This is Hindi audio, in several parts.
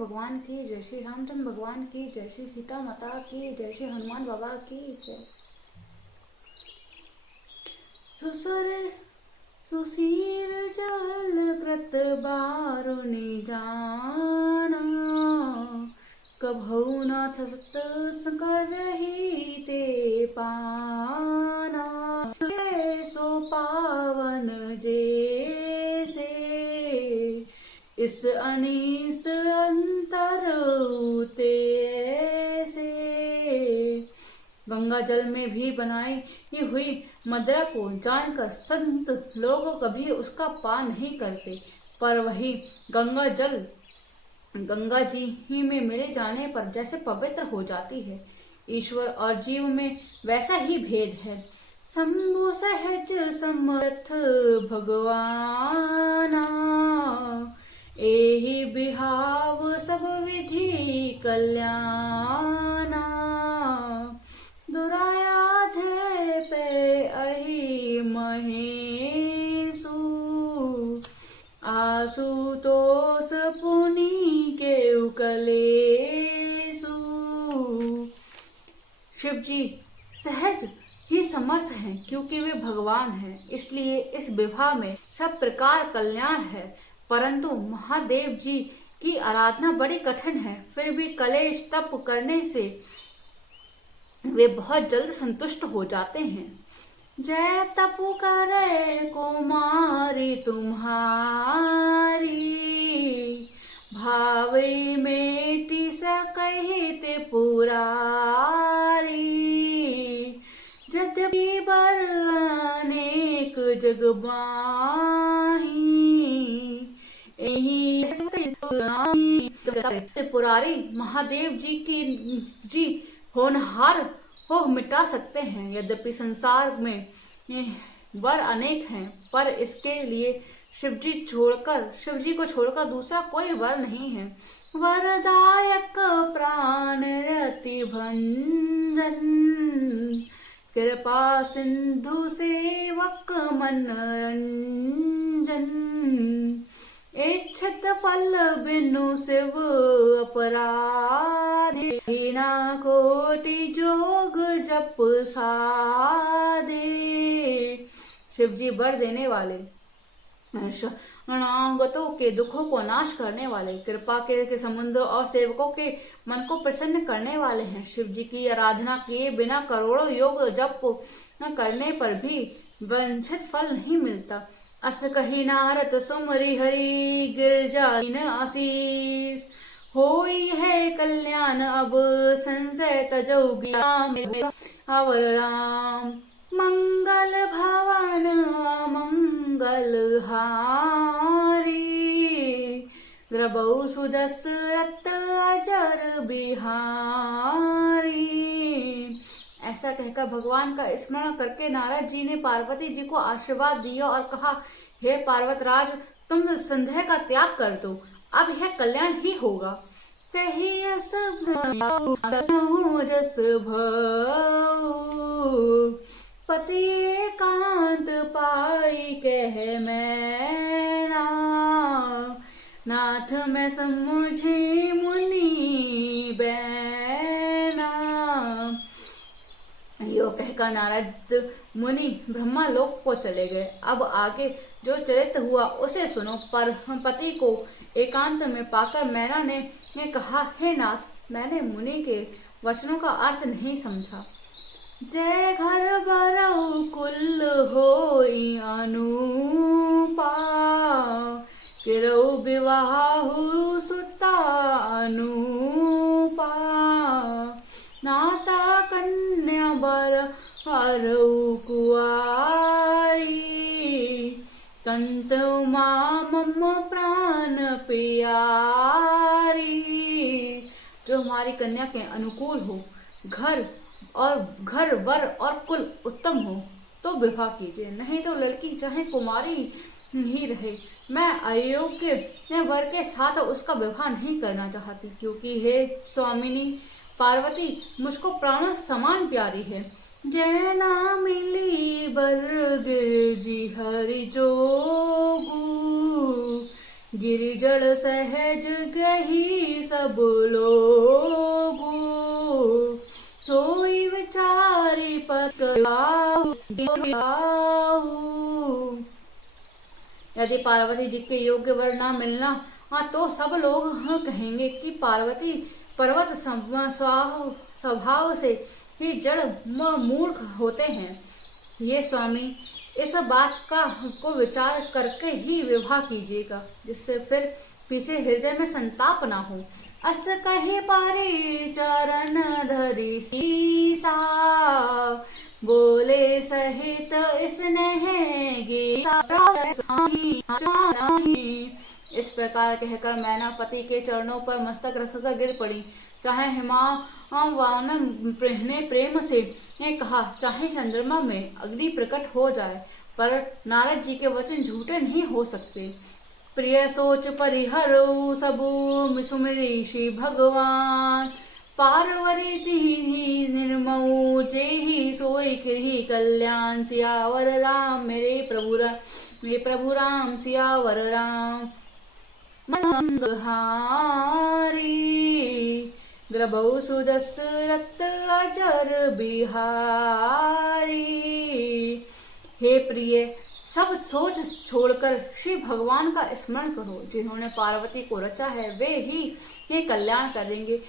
भगवान की जय, श्री रामचंद्र भगवान की जय, श्री सीता माता की जय, श्री हनुमान बाबा की जय। सुसीर जल कृत बारुनि जाना, कभौ नाथ सत करहि ते पाना। सो पावन जैसे इस अनीस अंतर से। गंगा जल में भी बनाई हुई मदिरा को जानकर संत लोग कभी उसका पान नहीं करते, पर वही गंगा जी ही में मिले जाने पर जैसे पवित्र हो जाती है। ईश्वर और जीव में वैसा ही भेद है। शंभु सहज समर्थ भगवाना, एहि बिहाव सब विधि कल्याणा। दुरायाधे पे अहि महेशु, आशुतोष पुनि के कलेशु। शिव जी सहज ही समर्थ हैं, क्योंकि वे भगवान हैं, इसलिए इस विवाह में सब प्रकार कल्याण है। परंतु महादेव जी की आराधना बड़ी कठिन है, फिर भी कलेश तप करने से वे बहुत जल्द संतुष्ट हो जाते हैं। जय तप करे कुमारी तुम्हारी, भावे मेटी सकहित पुरारी। यद्यपि बर अनेक जग बाही, पुरारी महादेव जी होनहार हो मिटा सकते हैं। यद्यपि संसार में वर अनेक हैं, पर इसके लिए शिव जी को छोड़कर दूसरा कोई वर नहीं है। वरदायक प्राण रति भंजन, कृपा सिंधु सेवक मन रंजन। इच्छित फल बिनु शिव अपराधे, हीना कोटि जोग जप साधे। शिव जी वर देने वाले, शरणागतों के दुखों को नाश करने वाले, कृपा के समुद्र और सेवकों के मन को प्रसन्न करने वाले हैं। शिव जी की आराधना किए बिना करोड़ों योग जप करने पर भी वांछित फल नहीं मिलता। अस कही नारद सुमरि हरि, गिरजाइन आशीष। होई है कल्याण अब संशय तजौ ज्ञान, अवर राम मंगल भवन अमंगल हारी। द्रबौ सुदशरथ अजर बिहारी। ऐसा कहकर भगवान का स्मरण करके नारद जी ने पार्वती जी को आशीर्वाद दिया और कहा, हे पार्वतराज, तुम संदेह का त्याग कर दो, अब यह कल्याण ही होगा। कही जस पति एकांत पाई कह मैना, नाथ मैं समझे मुनि बैना। यो कहकर नारद मुनि ब्रह्मा लोक को चले गए। अब आगे जो चरित्र हुआ उसे सुनो। पर पति को एकांत में पाकर मैना ने कहा, हे नाथ, मैंने मुनि के वचनों का अर्थ नहीं समझा। जय घर बरऊ कुल होई अनुपा, किरऊ विवाहु सुता अनुपा। नाता कन्या बर हरऊ कुआरी, कंत उमा मम प्राण प्यारी। जो हमारी कन्या के अनुकूल हो, घर वर और कुल उत्तम हो तो विवाह कीजिए, नहीं तो लड़की चाहे कुमारी ही रहे। मैं अयोग्य वर के साथ उसका विवाह नहीं करना चाहती, क्योंकि हे स्वामिनी पार्वती मुझको प्राणों समान प्यारी है। जय ना मिली बर गिरजी हरि जोगु, गिरिजल सहज गही सब लोगु, सोई विचारी पतलाहु। यदि पार्वती जी के योग्य वर न मिलना तो सब लोग कहेंगे कि पार्वती पर्वत स्वभाव से ही जड़ मूर्ख होते हैं। ये स्वामी, इस बात को विचार करके ही विवाह कीजिएगा, जिससे फिर पीछे हृदय में संताप ना हो। अस कही पारी चरण धरी सीसा, बोले सहित स्नेह इस प्रकार कहकर मैना पति के चरणों पर मस्तक रखकर गिर पड़ी। चाहे हिमवान ने प्रेम से कहा, चाहे चंद्रमा में अग्नि प्रकट हो जाए, पर नारद जी के वचन झूठे नहीं हो सकते। प्रिय सोच परिहरो सबु सुमिरी श्री भगवान, पार्वरी जी निर्मऊ जेहि सोई कृहि कल्याण। सियावर राम मेरे प्रभु राम, सियावर राम मंगहारी। ग्रभौ सुदशरथ अजर बिहारी। हे प्रिय, सब सोच छोड़कर श्री भगवान का स्मरण करो, जिन्होंने पार्वती को रचा है वे ही ये कल्याण करेंगे।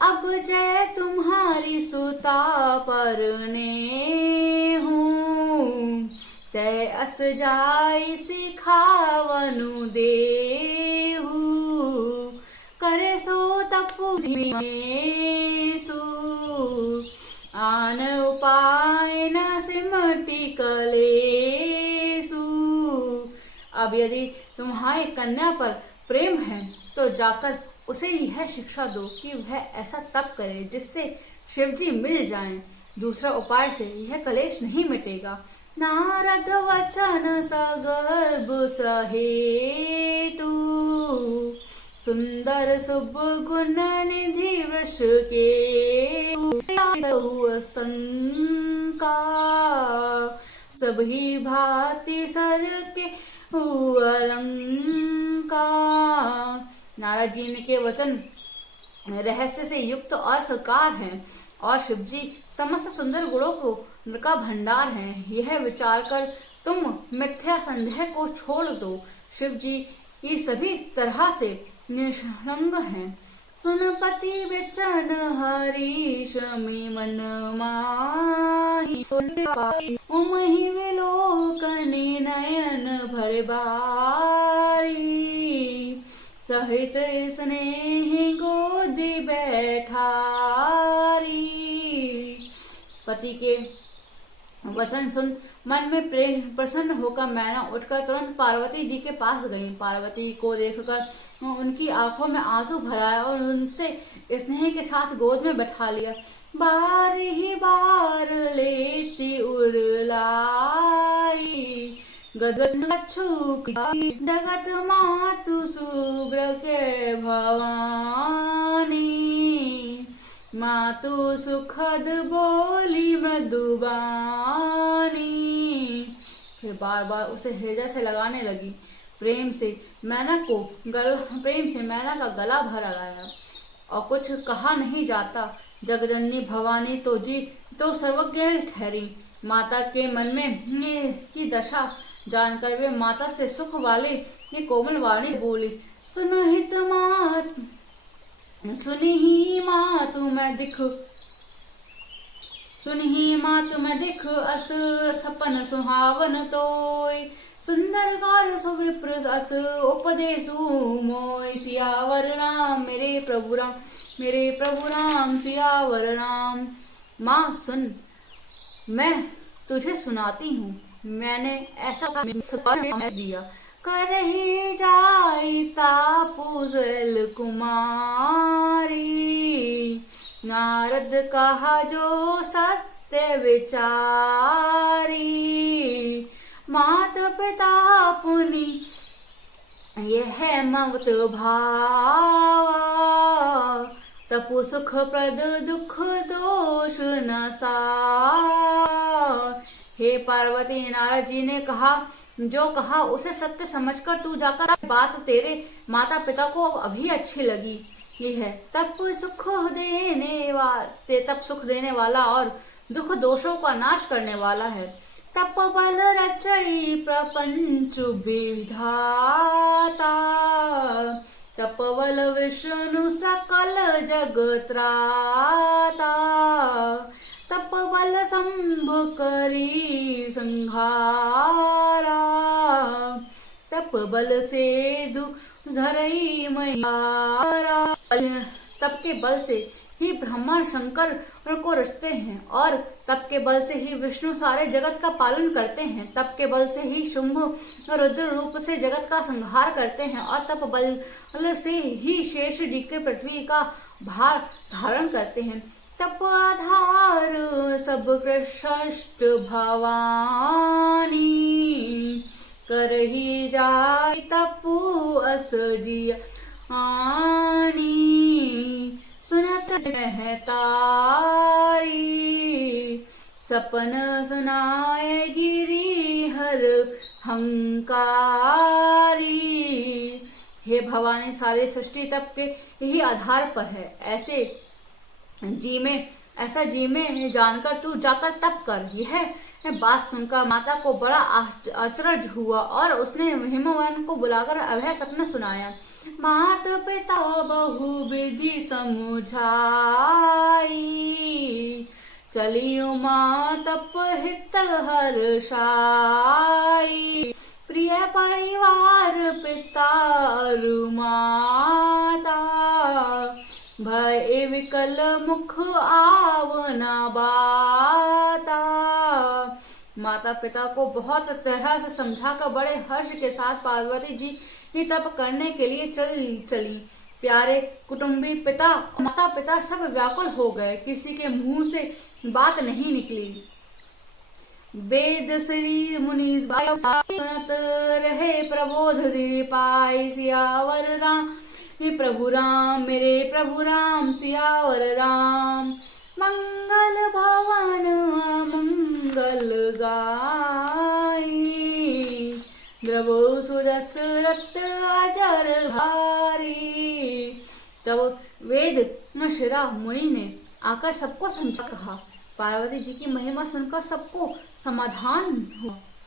अब जय तुम्हारी सुता परने हूँ, तय अस जाय सिखावनु देहु। करे सो तपु सु, आन उपाय न सिमटी कलेसु। अब यदि तुम्हारे कन्या पर प्रेम है तो जाकर उसे यह शिक्षा दो कि वह ऐसा तप करे जिससे शिवजी मिल जाएं। दूसरा उपाय से यह कलेश नहीं मिटेगा। नारद वचन सगर्भ सहेतु, सुंदर शुभ गुण निधि वश के। शंका सभी भांति सर के अलंका। नारद जी के वचन रहस्य से युक्त और साकार हैं, और शिवजी समस्त सुंदर गुणों का भंडार है। यह विचार कर तुम मिथ्या संदेह को छोड़ दो। शिवजी ये सभी तरह से निष्कलंक हैं। सुनपति वचन हरीश मन माही, उमहि विलोकनि नयन भर बारी। सहित स्नेह गोदी बैठारी। पति के वचन सुन मन में प्रसन्न होकर मैना उठकर तुरंत पार्वती जी के पास गई। पार्वती को देखकर उनकी आंखों में आंसू भराया और उनसे स्नेह के साथ गोद में बैठा लिया। बार ही बार लेती उरलाई, जगत मातु शुभ्र के भवानी। मातु सुखद बोली मृदुबानी। फिर बार बार उसे हृदय से लगाने लगी। प्रेम से मैना का गला भर आया और कुछ कहा नहीं जाता। जगजननी भवानी तो सर्वज्ञ ठहरी। माता के मन में की दशा जानकर वे माता से सुख वाले ये कोमल वाणी से बोली। सुनहि मातु मैं दिख अस सपन सुहावन तोय। सुंदर कार सुविप्र अस उपदेशु मोय। सियावर राम मेरे प्रभु राम, सियावर राम। माँ सुन, मैं तुझे सुनाती हूँ। मैंने ऐसा दिया। करही जाई तापुजल कुमारी। नारद कहा जो सत्य विचारी। मात पिता पुनि यह ममत भावा। तपु सुख प्रद दुख दोष न सा। हे पार्वती, नारद जी ने जो कहा उसे सत्य समझकर तू जाकर बात तेरे माता पिता को अभी अच्छी लगी ये है। तप सुख देने वाला और दुख दोषों का नाश करने वाला है। तप बल रचई प्रपंच विधाता, तप बल विष्णु सकल जग त्राता, तप बल शंभ करी संहारा, तप बल से धरई मैयारा। तप के बल से ही ब्रह्मा शंकर को रचते हैं और तप के बल से ही विष्णु सारे जगत का पालन करते हैं। तप के बल से ही शुंभ रुद्र रूप से जगत का संहार करते हैं और तप बल से ही शेष जी के पृथ्वी का भार धारण करते हैं। तप आधार सब कृष्ण भवानी, करही जाय तपु अस जिया आनी, सुनत महतारी सपन सुनाए गिरी हर हंकारी। हे भवानी, सारी सृष्टि तप के ही आधार पर है। ऐसा जी में जानकर तू जाकर तप कर। यह बात सुनकर माता को बड़ा आश्चर्य हुआ और उसने हिमवन को बुलाकर अभय सपना सुनाया। मात पिता बहु विधि समझाई, चलियो माँ तप हित हर्षाई, प्रिय परिवार पिता माता, भय विकल मुख आवना बाता। माता पिता को बहुत तरह से समझाकर बड़े हर्ष के साथ पार्वती जी तप करने के लिए चली। प्यारे कुटुंबी माता पिता सब व्याकुल हो गए, किसी के मुंह से बात नहीं निकली। वेद श्री मुनि सुनत रहे प्रबोध दे पाए, सियावर राम प्रभु राम, मेरे प्रभु राम, सियावर राम। मंगल भवन मंगल गाई, द्रवो सुजस रत अजर भारी। तब वेद शिरा मुनि ने आकर सबको समझा कहा। पार्वती जी की महिमा सुनकर सबको समाधान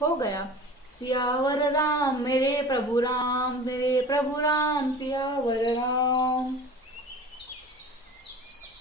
हो गया। सियावर राम, मेरे प्रभु राम, मेरे प्रभु राम, सियावर राम।